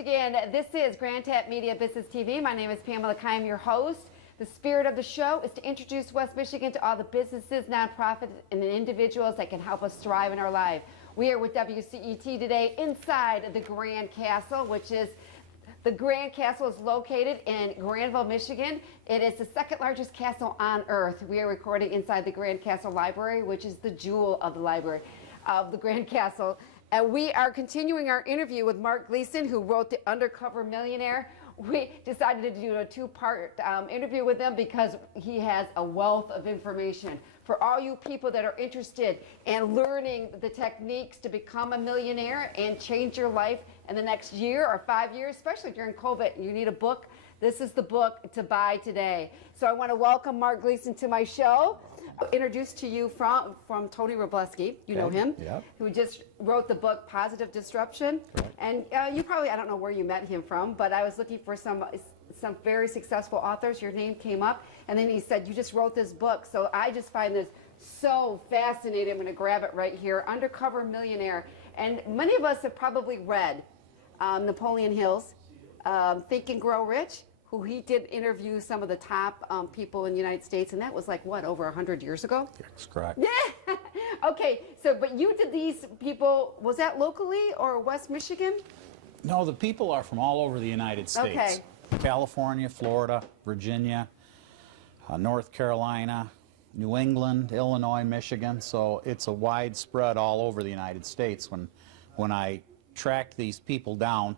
Michigan. This is Grand Tap Media Business TV. My name is Pamela Keim, your host. The spirit of the show is to introduce West Michigan to all the businesses, nonprofits, and individuals that can help us thrive in our life. We are with WCET today inside the Grand Castle, which is the Grand Castle is located in Granville, Michigan. It is the second largest castle on earth. We are recording inside the Grand Castle Library, which is the jewel of the library of the Grand Castle. And we are continuing our interview with Mark Gleason, who wrote the Undercover Millionaire. We decided to do a two-part interview with him because he has a wealth of information. For all you people that are interested in learning the techniques to become a millionaire and change your life in the next year or 5 years, especially during COVID, and you need a book, this is the book to buy today. So I want to welcome Mark Gleason to my show. Introduced to you from Tony Robleski, you know him, who just wrote the book Positive Disruption. Correct. And you probably, I don't know where you met him from, but I was looking for some very successful authors. Your name came up, and then he said, you just wrote this book. So I just find this so fascinating. I'm going to grab it right here, Undercover Millionaire. And many of us have probably read Napoleon Hill's Think and Grow Rich, who he did interview some of the top people in the United States, and that was like, what, over 100 years ago? That's correct. Yeah. Okay, so, but you did these people, was that locally or West Michigan? No, the people are from all over the United States. Okay. California, Florida, Virginia, North Carolina, New England, Illinois, Michigan. So it's a widespread all over the United States. When I tracked these people down,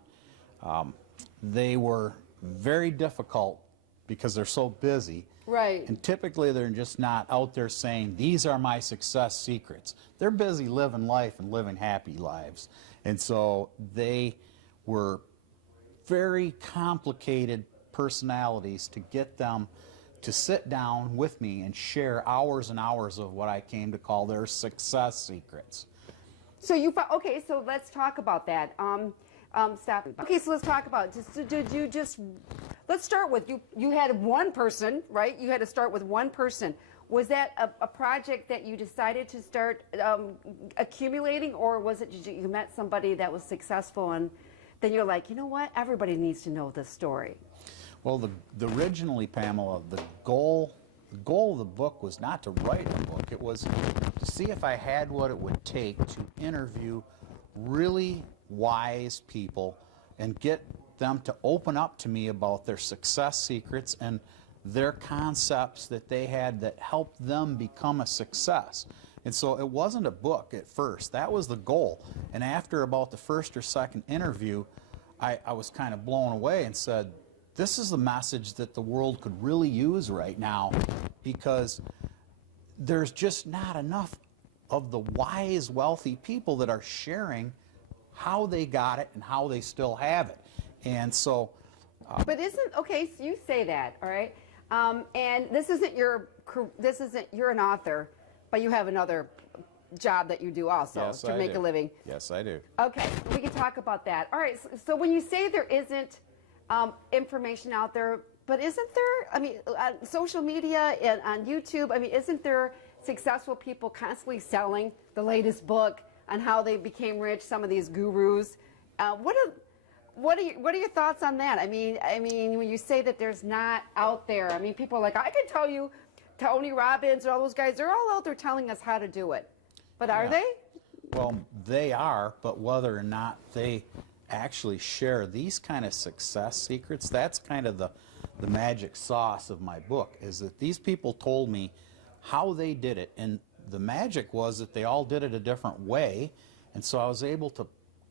they were very difficult because they're so busy. Right. And typically they're just not out there saying, these are my success secrets. They're busy living life and living happy lives. And so they were very complicated personalities to get them to sit down with me and share hours and hours of what I came to call their success secrets. So you, okay, so let's talk about that. Stop. Okay, so let's talk about, let's start with, you had one person, right? You had to start with one person. Was that a project that you decided to start accumulating, or was it you met somebody that was successful and then you're like, you know what, everybody needs to know this story? Well, originally, Pamela, the goal of the book was not to write a book. It was to see if I had what it would take to interview really wise people and get them to open up to me about their success secrets and their concepts that they had that helped them become a success. And so it wasn't a book at first. That was the goal. And after about the first or second interview, I was kind of blown away and said, this is the message that the world could really use right now, because there's just not enough of the wise, wealthy people that are sharing how they got it and how they still have it. And so but okay, so you say that, all right, and you're an author, but you have another job that you do also to make a living. Yes, I do. Okay, we can talk about that. All right, so when you say there isn't information out there, but isn't there, I mean, on social media and on YouTube, I mean, isn't there successful people constantly selling the latest book on how they became rich, some of these gurus? What are your thoughts on that? I mean, when you say that there's not out there, I mean, people are like, I can tell you, Tony Robbins and all those guys, they're all out there telling us how to do it. But are they? Well, they are, but whether or not they actually share these kind of success secrets, that's kind of the magic sauce of my book, is that these people told me how they did it, and the magic was that they all did it a different way, and so I was able to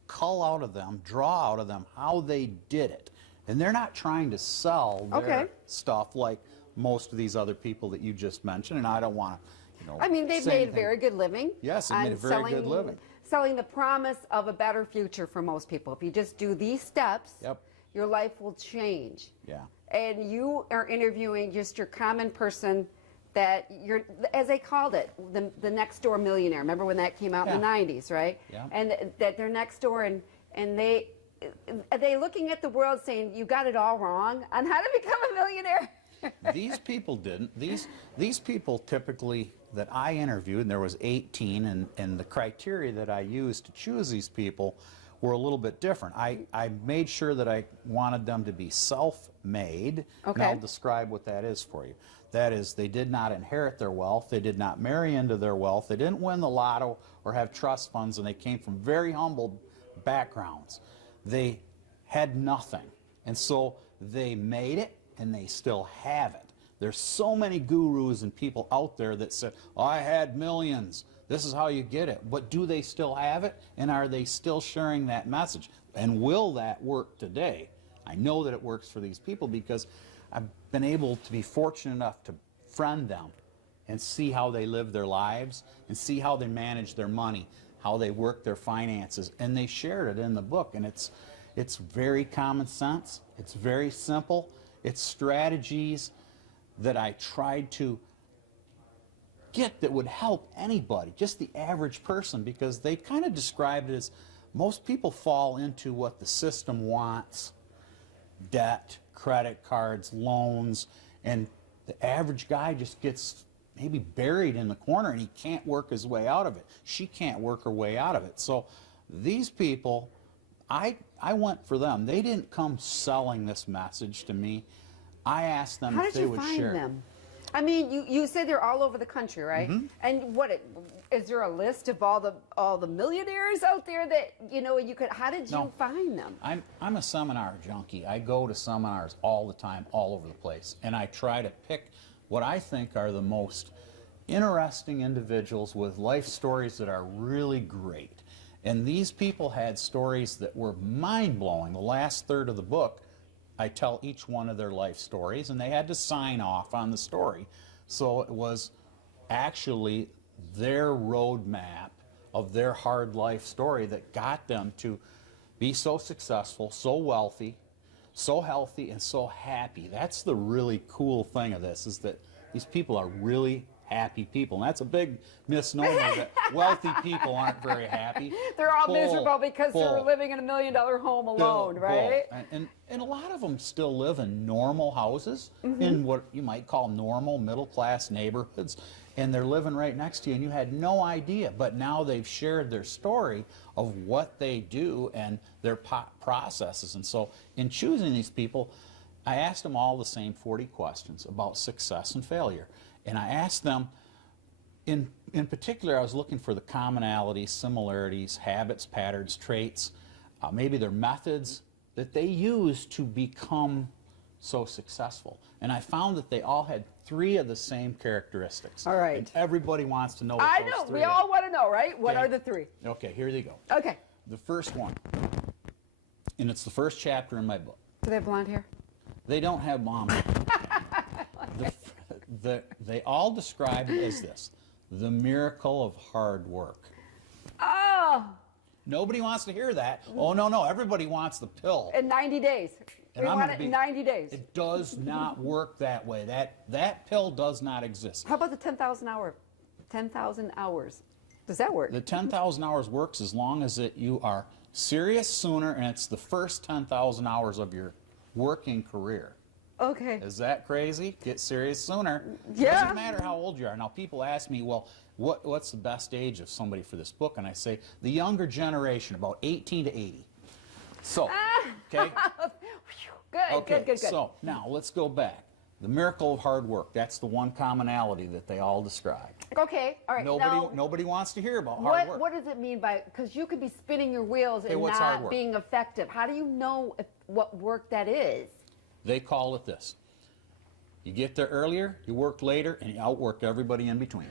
cull out of them, draw out of them how they did it. And they're not trying to sell their stuff like most of these other people that you just mentioned, and I don't want to, you know, I mean, they've made a very good living. Yes, they've made a very good living. Selling the promise of a better future for most people. If you just do these steps, your life will change. Yeah. And you are interviewing just your common person that you're, as they called it, the next door millionaire. Remember when that came out in the 90s, right? Yeah. And that they're next door, and they are they looking at the world saying, you got it all wrong on how to become a millionaire? These people didn't. These people typically that I interviewed, and there was 18, and the criteria that I used to choose these people were a little bit different. I made sure that I wanted them to be self-made. Okay. And I'll describe what that is for you. That is, they did not inherit their wealth. They did not marry into their wealth. They didn't win the lotto or have trust funds, and they came from very humble backgrounds. They had nothing. And so they made it, and they still have it. There's so many gurus and people out there that said, oh, I had millions. This is how you get it. But do they still have it? And are they still sharing that message? And will that work today? I know that it works for these people because I've been able to be fortunate enough to friend them and see how they live their lives and see how they manage their money, how they work their finances. And they shared it in the book. And it's very common sense. It's very simple. It's strategies that I tried to get that would help anybody, just the average person, because they kind of described it as most people fall into what the system wants: debt, credit cards, loans, and the average guy just gets maybe buried in the corner and he can't work his way out of it. She can't work her way out of it. So these people, I went for them. They didn't come selling this message to me. I asked them if they would share. How did you find them? I mean, you said they're all over the country, right? Mm-hmm. And is there a list of all the millionaires out there that you could? How did you find them? I'm a seminar junkie. I go to seminars all the time, all over the place, and I try to pick what I think are the most interesting individuals with life stories that are really great. And these people had stories that were mind-blowing. The last third of the book, I tell each one of their life stories, and they had to sign off on the story. So it was actually their roadmap of their hard life story that got them to be so successful, so wealthy, so healthy, and so happy. That's the really cool thing of this, is that these people are really happy people. And that's a big misnomer that wealthy people aren't very happy. They're all miserable because they're living in a $1 million home alone, right? And a lot of them still live in normal houses, in what you might call normal middle-class neighborhoods, and they're living right next to you and you had no idea. But now they've shared their story of what they do and their processes. And so in choosing these people, I asked them all the same 40 questions about success and failure. And I asked them, in particular, I was looking for the commonalities, similarities, habits, patterns, traits, maybe their methods that they use to become so successful. And I found that they all had 3 of the same characteristics. All right. And everybody wants to know what I those know. 3 We all want to know, right? What Okay. are the 3? Okay, here they go. Okay. The first one, and it's the first chapter in my book. Do they have blonde hair? They don't have mom. They all describe it as this: the miracle of hard work. Oh! Nobody wants to hear that. Oh, no, everybody wants the pill. In 90 days. And We I'm want gonna it in 90 days. It does not work that way. That pill does not exist. How about the 10,000 hours? Does that work? The 10,000 hours works as long as you are serious sooner, and it's the first 10,000 hours of your working career. Okay. Is that crazy? Get serious sooner. Yeah. Doesn't matter how old you are. Now, people ask me, well, what's the best age of somebody for this book? And I say, the younger generation, about 18 to 80. So, okay? Good. So, now, let's go back. The miracle of hard work, that's the one commonality that they all describe. Okay, all right. Nobody wants to hear about hard work. What does it mean by, because you could be spinning your wheels and what's hard not work? being effective. How do you know what work that is? They call it this. You get there earlier, you work later, and you outwork everybody in between.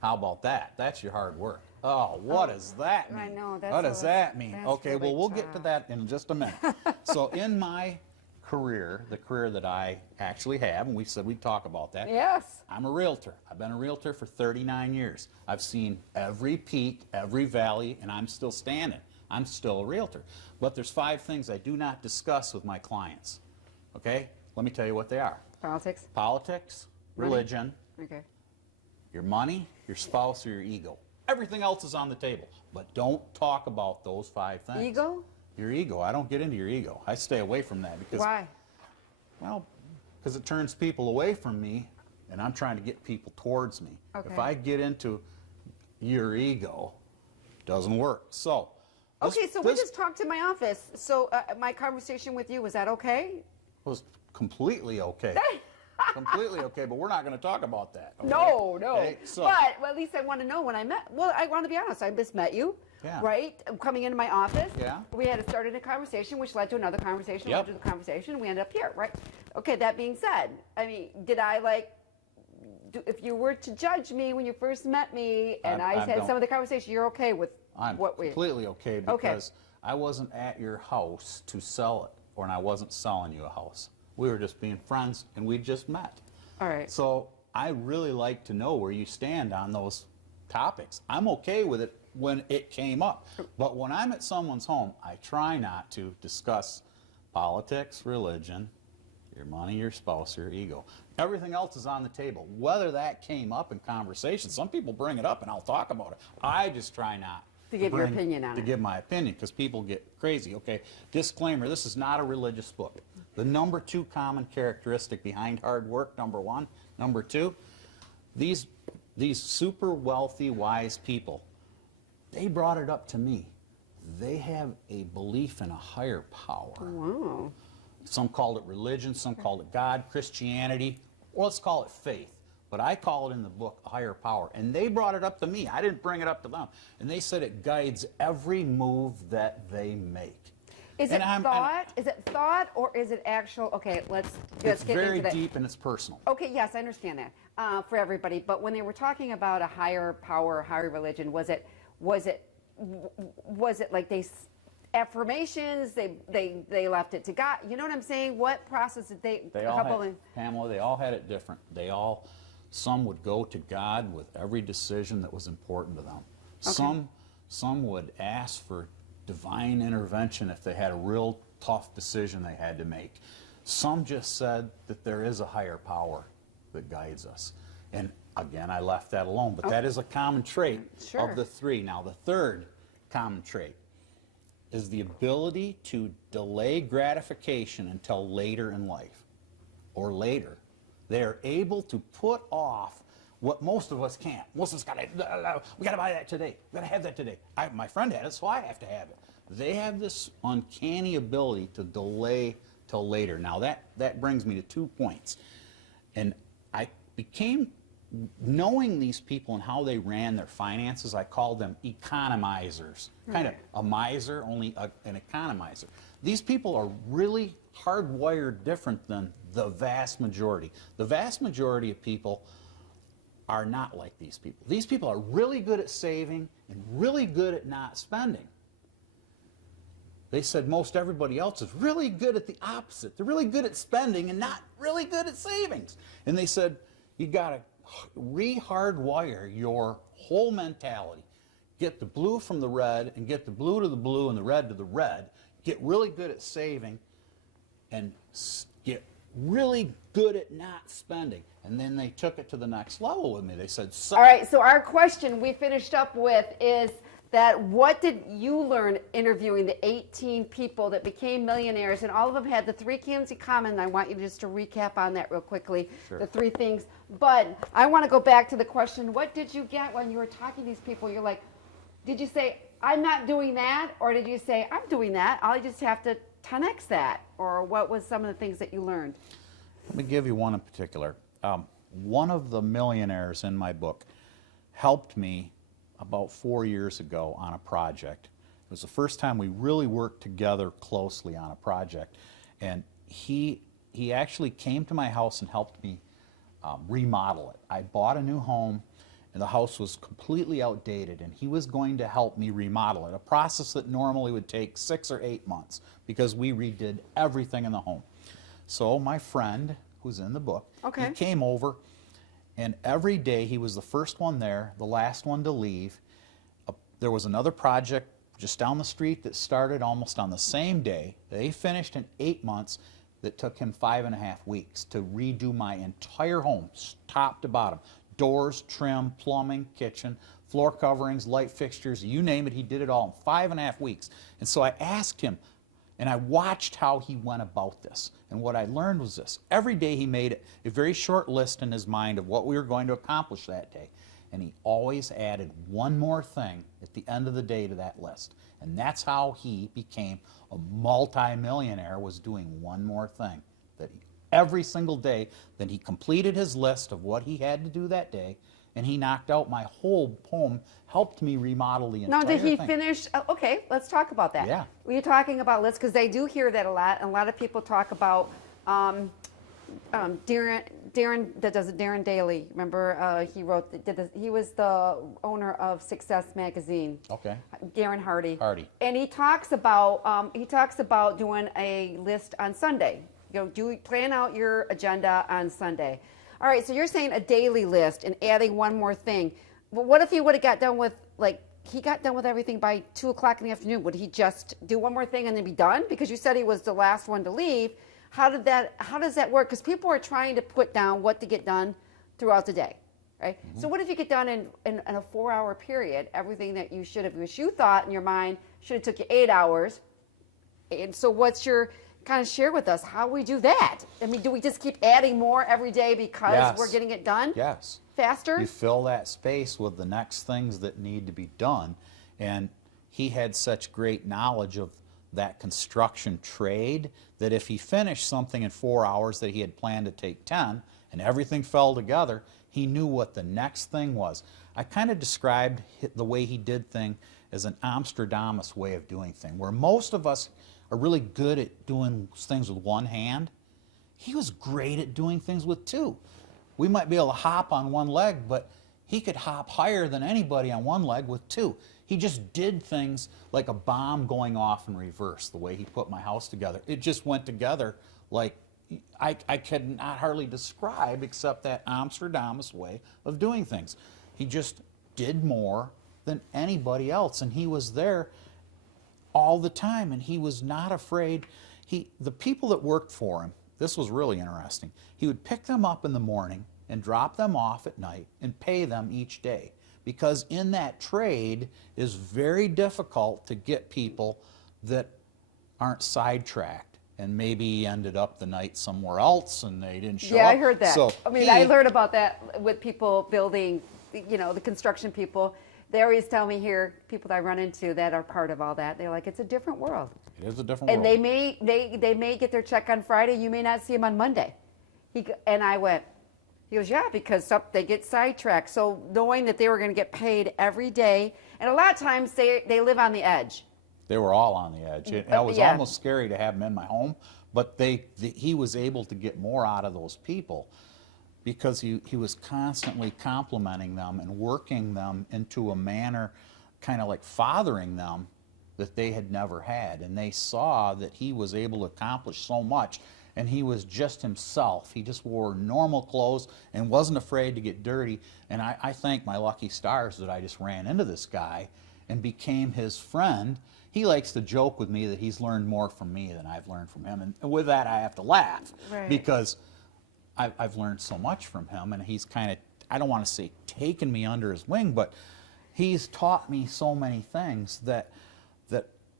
How about that? That's your hard work. Oh, what does that mean? I know. What does that mean? that's Okay, really well, we'll get to tough. that in just a minute. So in my career, the career that I actually have, and we said we'd talk about that. Yes. I'm a realtor. I've been a realtor for 39 years. I've seen every peak, every valley, and I'm still standing. I'm still a realtor. But there's 5 things I do not discuss with my clients. Okay? Let me tell you what they are. Politics? Politics, Money? religion, Okay. your money, your spouse, or your ego. Everything else is on the table. But don't talk about those 5 things. Ego? Your ego. I don't get into your ego. I stay away from that because, Why? well, because it turns people away from me, and I'm trying to get people towards me. Okay. If I get into your ego, it doesn't work. So, Okay, so we just talked in my office. So my conversation with you, was that okay? Was completely okay. Completely okay, but we're not going to talk about that. Okay? No. Okay, so, but well, at least I want to know when I met. Well, I want to be honest. I just met you, right? Coming into my office. Yeah. We had started a conversation, which led to another conversation, Yep. led to the conversation, and we ended up here, right? Okay, that being said, I mean, did I if you were to judge me when you first met me and I had some of the conversation, you're okay with what we... I'm completely okay because I wasn't at your house to sell it, and I wasn't selling you a house. We were just being friends, and we just met. All right. So I really like to know where you stand on those topics. I'm okay with it when it came up. But when I'm at someone's home, I try not to discuss politics, religion, your money, your spouse, your ego. Everything else is on the table. Whether that came up in conversation, some people bring it up and I'll talk about it. I just try not to give your opinion on it. To give my opinion, because people get crazy. Okay, disclaimer, this is not a religious book. The number 2 common characteristic behind hard work, number 1. Number 2, these super wealthy, wise people, they brought it up to me. They have a belief in a higher power. Wow. Some called it religion, some called it God, Christianity, or let's call it faith. But I call it in the book a higher power. And they brought it up to me. I didn't bring it up to them. And they said it guides every move that they make. Is it thought? Is it thought or is it actual? Okay, let's get into that. It's very deep and it's personal. Okay, yes, I understand that for everybody. But when they were talking about a higher power, higher religion, was it like affirmations? They left it to God. You know what I'm saying? What process did they? Pamela, they all had it different. Some would go to God with every decision that was important to them. Okay. Some would ask for divine intervention if they had a real tough decision they had to make. Some just said that there is a higher power that guides us. And again, I left that alone, but that is a common trait of the 3. Now, the third common trait is the ability to delay gratification until later in life or later. They're able to put off what most of us can't. Most of us we got to buy that today. We got to have that today. My friend had it, so I have to have it. They have this uncanny ability to delay till later. Now that brings me to 2 points. And I became, knowing these people and how they ran their finances, I called them economizers. Kind of a miser, only an economizer. These people are really hardwired different than the vast majority. The vast majority of people are not like these people. These people are really good at saving and really good at not spending. They said most everybody else is really good at the opposite. They're really good at spending and not really good at savings. And they said, you got to re-hardwire your whole mentality. Get the blue from the red and get the blue to the blue and the red to the red. Get really good at saving and get really good at not spending. And then they took it to the next level with me. They said, all right, so our question we finished up with is that what did you learn interviewing the 18 people that became millionaires, and all of them had the 3 things in common, and I want you just to recap on that real quickly, the 3 things. But I want to go back to the question, what did you get when you were talking to these people? You're like, did you say, I'm not doing that? Or did you say, I'm doing that, I just have to 10x that? Or what was some of the things that you learned? Let me give you one in particular. One of the millionaires in my book helped me about 4 years ago on a project. It was the first time we really worked together closely on a project. And he actually came to my house and helped me remodel it. I bought a new home and the house was completely outdated, and he was going to help me remodel it, a process that normally would take 6 or 8 months because we redid everything in the home. So my friend, who's in the book, he came over, and every day he was the first one there, the last one to leave. There was another project just down the street that started almost on the same day. They finished in 8 months. That took him 5.5 weeks to redo my entire home, top to bottom. Doors, trim, plumbing, kitchen, floor coverings, light fixtures, you name it, he did it all in 5.5 weeks. And so I asked him, and I watched how he went about this. And what I learned was this. Every day he made a very short list in his mind of what we were going to accomplish that day. and he always added one more thing at the end of the day to that list. And that's how he became a multi-millionaire, was doing one more thing. That every single day that he completed his list of what he had to do that day, and he knocked out my whole poem, helped me remodel the entire Now, did he thing. finish? Okay, let's talk about that. Yeah. Were you talking about lists? Because they do hear that a lot, and a lot of people talk about Darren that does it. Darren Daly. Remember, he was the owner of Success Magazine. Okay. Darren Hardy. Hardy. And he talks about doing a list on Sunday. Plan out your agenda on Sunday. All right, so you're saying a daily list and adding one more thing. But what if he would have got done with, he got done with everything by 2 o'clock in the afternoon? Would he just do one more thing and then be done? Because you said he was the last one to leave. How does that work? Because people are trying to put down what to get done throughout the day, right? Mm-hmm. So what if you get done in a 4-hour period, everything that you should have, which you thought in your mind should have took you 8 hours? And so what's your... kind of share with us how we do that. I mean, do we just keep adding more every day because we're getting it done? Yes. Faster? You fill that space with the next things that need to be done. And he had such great knowledge of that construction trade that if he finished something in 4 hours that he had planned to take 10 and everything fell together, he knew what the next thing was. I kind of described the way he did things as an Amsterdamist way of doing things, where most of us are really good at doing things with one hand. He was great at doing things with two. We might be able to hop on one leg, but he could hop higher than anybody on one leg with two. He just did things like a bomb going off in reverse, the way he put my house together. It just went together like I could not hardly describe except that Amsterdamist way of doing things. He just did more than anybody else, and he was there all the time, and he was not afraid. The people that worked for him, this was really interesting, he would pick them up in the morning and drop them off at night and pay them each day, because in that trade is very difficult to get people that aren't sidetracked and maybe ended up the night somewhere else and they didn't show up. Yeah, I heard that. So I mean, I learned about that with people building, the construction people. They always tell me here, people that I run into that are part of all that, they're like, it's a different world. It is a different and world. And they may get their check on Friday. You may not see them on Monday. And I went, he goes, yeah, because they get sidetracked. So knowing that they were going to get paid every day, and a lot of times they live on the edge. They were all on the edge. It was almost scary to have them in my home, but he was able to get more out of those people because he was constantly complimenting them and working them into a manner, kind of like fathering them, that they had never had. And they saw that he was able to accomplish so much, and he was just himself. He just wore normal clothes and wasn't afraid to get dirty. And I thank my lucky stars that I just ran into this guy and became his friend. He likes to joke with me that he's learned more from me than I've learned from him. And with that, I have to laugh, right, because I've learned so much from him, and he's kind of, I don't want to say taken me under his wing, but he's taught me so many things that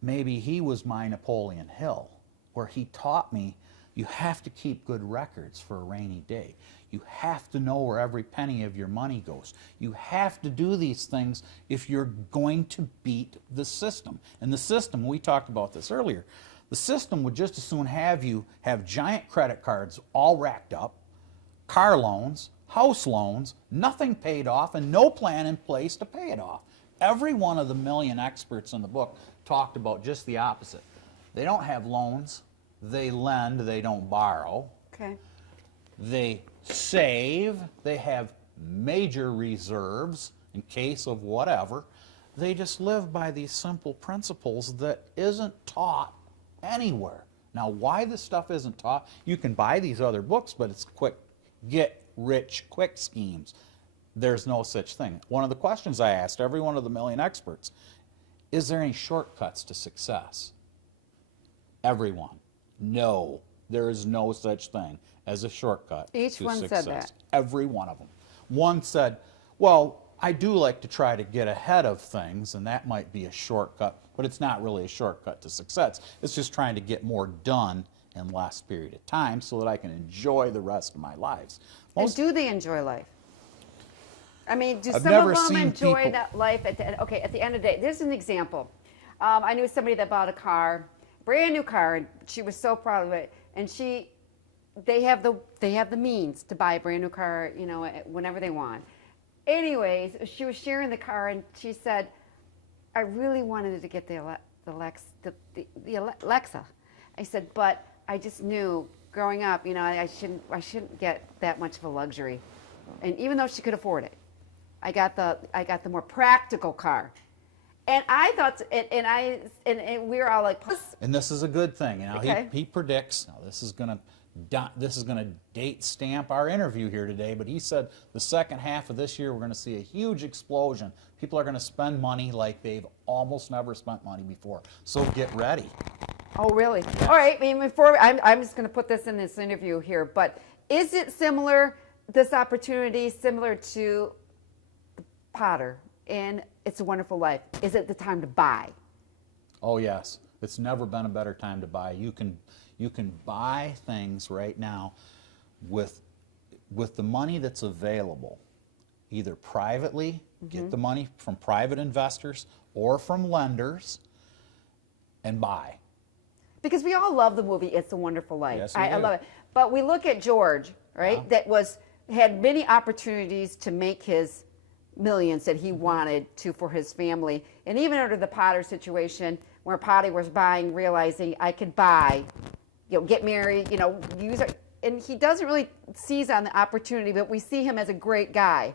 maybe he was my Napoleon Hill, where he taught me you have to keep good records for a rainy day. You have to know where every penny of your money goes. You have to do these things if you're going to beat the system. And the system, we talked about this earlier, the system would just as soon have you have giant credit cards all racked up, car loans, house loans, nothing paid off, and no plan in place to pay it off. Every one of the million experts in the book talked about just the opposite. They don't have loans, they lend, they don't borrow. Okay. They save, they have major reserves in case of whatever. They just live by these simple principles that isn't taught anywhere. Now, why this stuff isn't taught, you can buy these other books, but it's quick, get rich quick schemes. There's no such thing. One of the questions I asked every one of the million experts, is there any shortcuts to success? Everyone. No, there is no such thing as a shortcut to success. Each one said that. Every one of them. One said, well, I do like to try to get ahead of things, and that might be a shortcut, but it's not really a shortcut to success. It's just trying to get more done in less period of time so that I can enjoy the rest of my lives. And do they enjoy life? I mean, do I've some never of them seen enjoy people- that life at the end of the day? There's an example. I knew somebody that bought a car, brand new car, and she was so proud of it. And they have the means to buy a brand new car, you know, whenever they want. Anyways, she was sharing the car, and she said, "I really wanted to get the Alexa." I said, "But I just knew growing up, you know, I shouldn't get that much of a luxury." And even though she could afford it, I got the more practical car. And I thought, and we were all like, And this is a good thing. Now Okay. he predicts. Now this is gonna date stamp our interview here today. But he said the second half of this year we're going to see a huge explosion. People are going to spend money like they've almost never spent money before. So get ready. oh, really? All right. I mean, I'm just going to put this in this interview here. But is it similar? This opportunity similar to Potter in It's a Wonderful Life? Is it the time to buy? Oh yes, it's never been a better time to buy. You can buy things right now with the money that's available, either privately, get the money from private investors or from lenders, and buy. Because we all love the movie It's a Wonderful Life. Yes, we I do. love it. But we look at George, right? Yeah. That had many opportunities to make his millions that he wanted to for his family. And even under the Potter situation, where Potter was buying, realizing I could buy, you know, get married, you know, use it. And he doesn't really seize on the opportunity, but we see him as a great guy.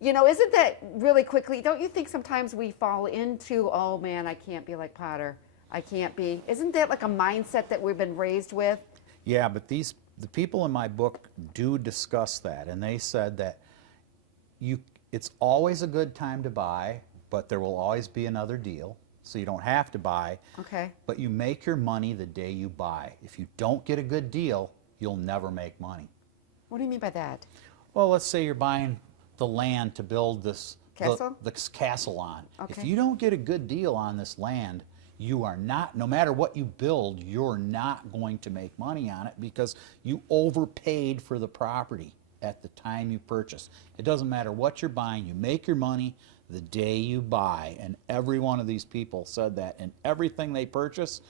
You know, isn't that really quickly, don't you think sometimes we fall into, oh man, I can't be like Potter. I can't be. Isn't that like a mindset that we've been raised with? Yeah, but the people in my book do discuss that, and they said that it's always a good time to buy, but there will always be another deal, so you don't have to buy. Okay. But you make your money the day you buy. If you don't get a good deal, you'll never make money. What do you mean by that? Well, let's say you're buying the land to build this Castle? this castle on. If Okay. you don't get a good deal on this land, you are not, no matter what you build, you're not going to make money on it because you overpaid for the property at the time you purchase. It doesn't matter what you're buying, you make your money the day you buy. And every one of these people said that in everything they purchase,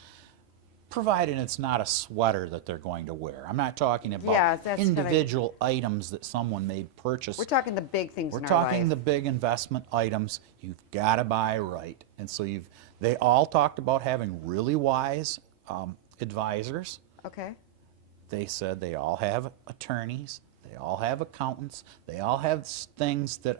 provided it's not a sweater that they're going to wear. I'm not talking about Yeah, that's what I- individual items that someone may purchase. We're talking the big things We're in our talking life. the big investment items. You've got to buy right. And so they all talked about having really wise advisors. Okay. They said they all have attorneys, they all have accountants, they all have things that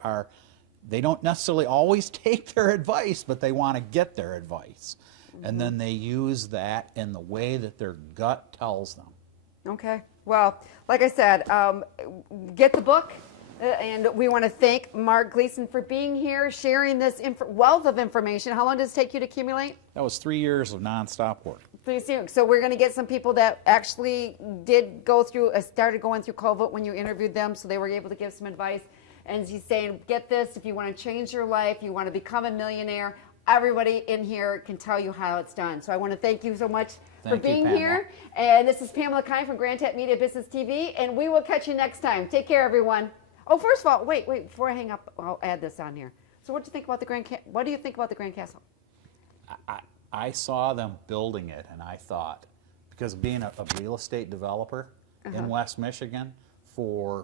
they don't necessarily always take their advice, but they want to get their advice. And then they use that in the way that their gut tells them. Okay. Well, like I said, get the book. And we want to thank Mark Gleason for being here, sharing this wealth of information. How long does it take you to accumulate? That was 3 years of nonstop work. So we're going to get some people that actually did go through, started going through COVID when you interviewed them, so they were able to give some advice. And he's saying, get this, if you want to change your life, you want to become a millionaire, everybody in here can tell you how it's done. So I want to thank you so much for Thank you, being Pamela. here. And this is Pamela Keim from GRTV Media Business TV, and we will catch you next time. Take care, everyone. Oh, first of all, wait, before I hang up, I'll add this on here. So what do you think about what do you think about the Grand Castle? I saw them building it, and I thought, because being a real estate developer in West Michigan,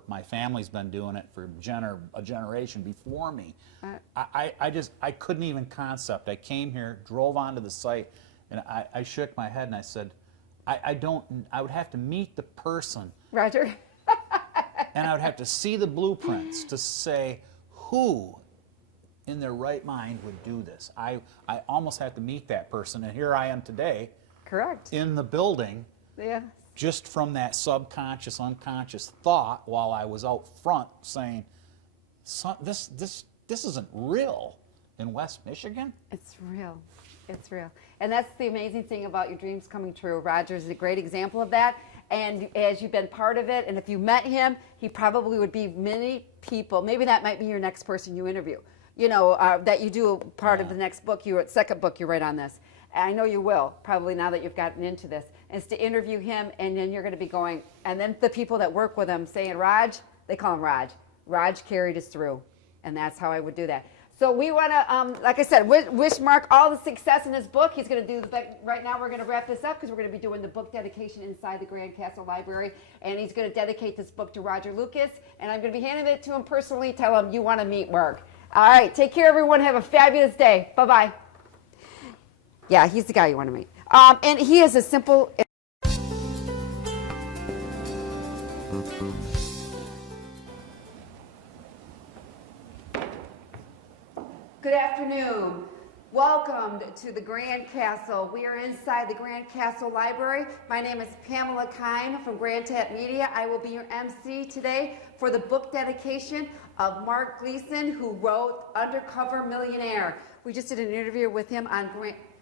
my family's been doing it for a generation before me. I couldn't even concept. I came here, drove onto the site, and I shook my head and I said, I would have to meet the person, Roger? and I would have to see the blueprints to say who in their right mind would do this. I almost have to meet that person, and here I am today. Correct. In the building, Yeah. just from that subconscious, unconscious thought while I was out front saying, this isn't real in West Michigan. It's real. It's real. And that's the amazing thing about your dreams coming true. Roger is a great example of that. And as you've been part of it, and if you met him, he probably would be many people. Maybe that might be your next person you interview. You know, that you do part of the next book, second book you write on this. And I know you will, probably now that you've gotten into this, is to interview him, and then you're going to be going, and then the people that work with him saying, Raj, they call him Raj. Raj carried us through. And that's how I would do that. So we want to, like I said, wish Mark all the success in his book. He's going to do right now we're going to wrap this up because we're going to be doing the book dedication inside the Grand Castle Library. And he's going to dedicate this book to Roger Lucas. And I'm going to be handing it to him personally. Tell him you want to meet Mark. All right. Take care, everyone. Have a fabulous day. Bye-bye. Yeah, he's the guy you want to meet. And he is a simple... Good afternoon. Welcome to the Grand Castle. We are inside the Grand Castle Library. My name is Pamela Keim from GRTV Media. I will be your MC today for the book dedication of Mark Gleason, who wrote Undercover Millionaire. We just did an interview with him on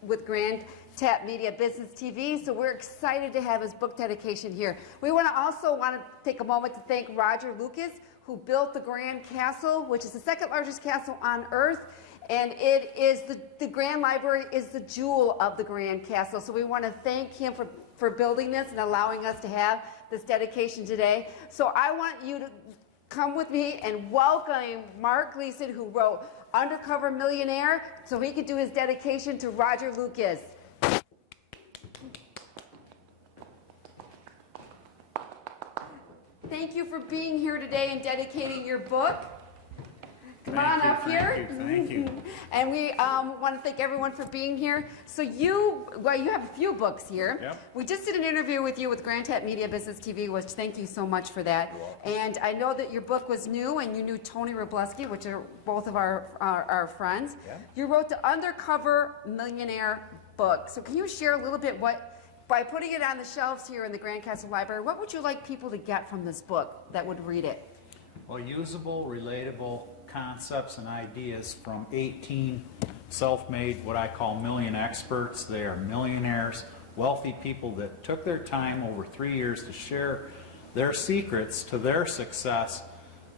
with GRTV Media Business TV, so we're excited to have his book dedication here. We also want to take a moment to thank Roger Lucas, who built the Grand Castle, which is the second largest castle on earth. And it is the Grand Library is the jewel of the Grand Castle. So we want to thank him for building this and allowing us to have this dedication today. So I want you to come with me and welcome Mark Gleason, who wrote Undercover Millionaire, so he could do his dedication to Roger Lucas. Thank you for being here today and dedicating your book. Come on up here. Thank you. And we want to thank everyone for being here. So you have a few books here. Yep. We just did an interview with you with GRTV Media Business TV, which thank you so much for that. And I know that your book was new, and you knew Tony Robleski, which are both of our friends. Yep. You wrote the Undercover Millionaire book. So can you share a little bit by putting it on the shelves here in the Grand Castle Library, what would you like people to get from this book that would read it? Well, usable, relatable concepts and ideas from 18 self-made, what I call million experts. They are millionaires, wealthy people that took their time over 3 years to share their secrets to their success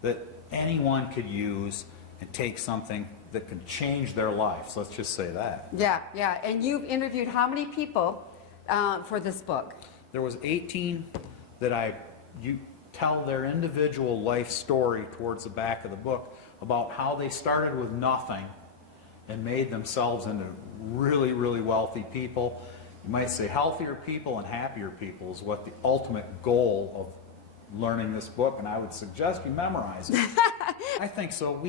that anyone could use and take something that could change their lives. Let's just say that. Yeah, yeah. And you've interviewed how many people for this book? There was 18 that you tell their individual life story towards the back of the book about how they started with nothing and made themselves into really, really wealthy people. You might say healthier people and happier people is what the ultimate goal of learning this book, and I would suggest you memorize it. I think so.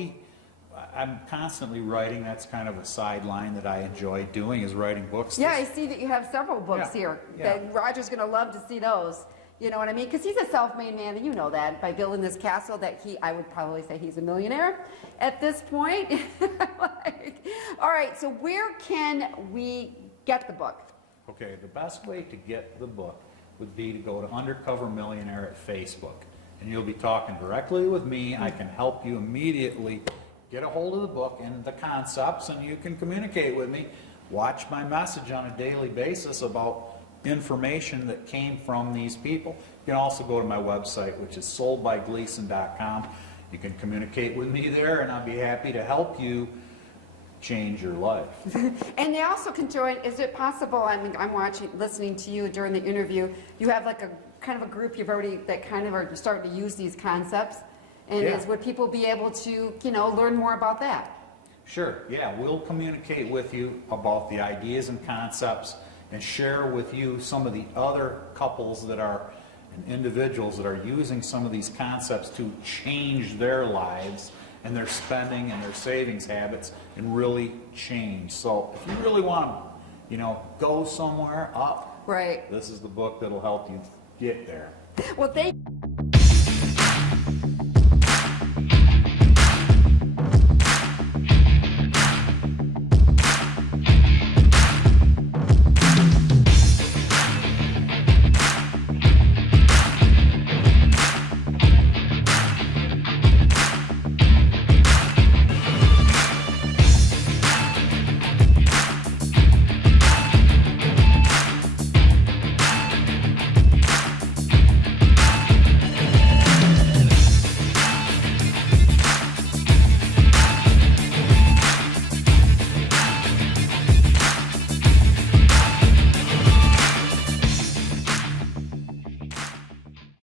I'm constantly writing. That's kind of a sideline that I enjoy doing, is writing books. Yeah, I see that you have several books here. Yeah. That Roger's going to love to see those. You know what I mean? Because he's a self-made man, and you know that. By building this castle, I would probably say he's a millionaire at this point. All right, so where can we get the book? Okay, the best way to get the book would be to go to Undercover Millionaire at Facebook. And you'll be talking directly with me. I can help you immediately get a hold of the book and the concepts, and you can communicate with me. Watch my message on a daily basis about information that came from these people. You can also go to my website, which is soldbygleason.com. You can communicate with me there, and I'll be happy to help you change your life. And they also can join. Is it possible? I mean, I'm listening to you during the interview. You have like a kind of a group that kind of are starting to use these concepts. And Yeah. would people be able to, learn more about that? Sure, yeah, we'll communicate with you about the ideas and concepts and share with you some of the other couples that are, and individuals that are using some of these concepts to change their lives and their spending and their savings habits and really change. So if you really want to, go somewhere up, Right. this is the book that'll help you get there. Well, thank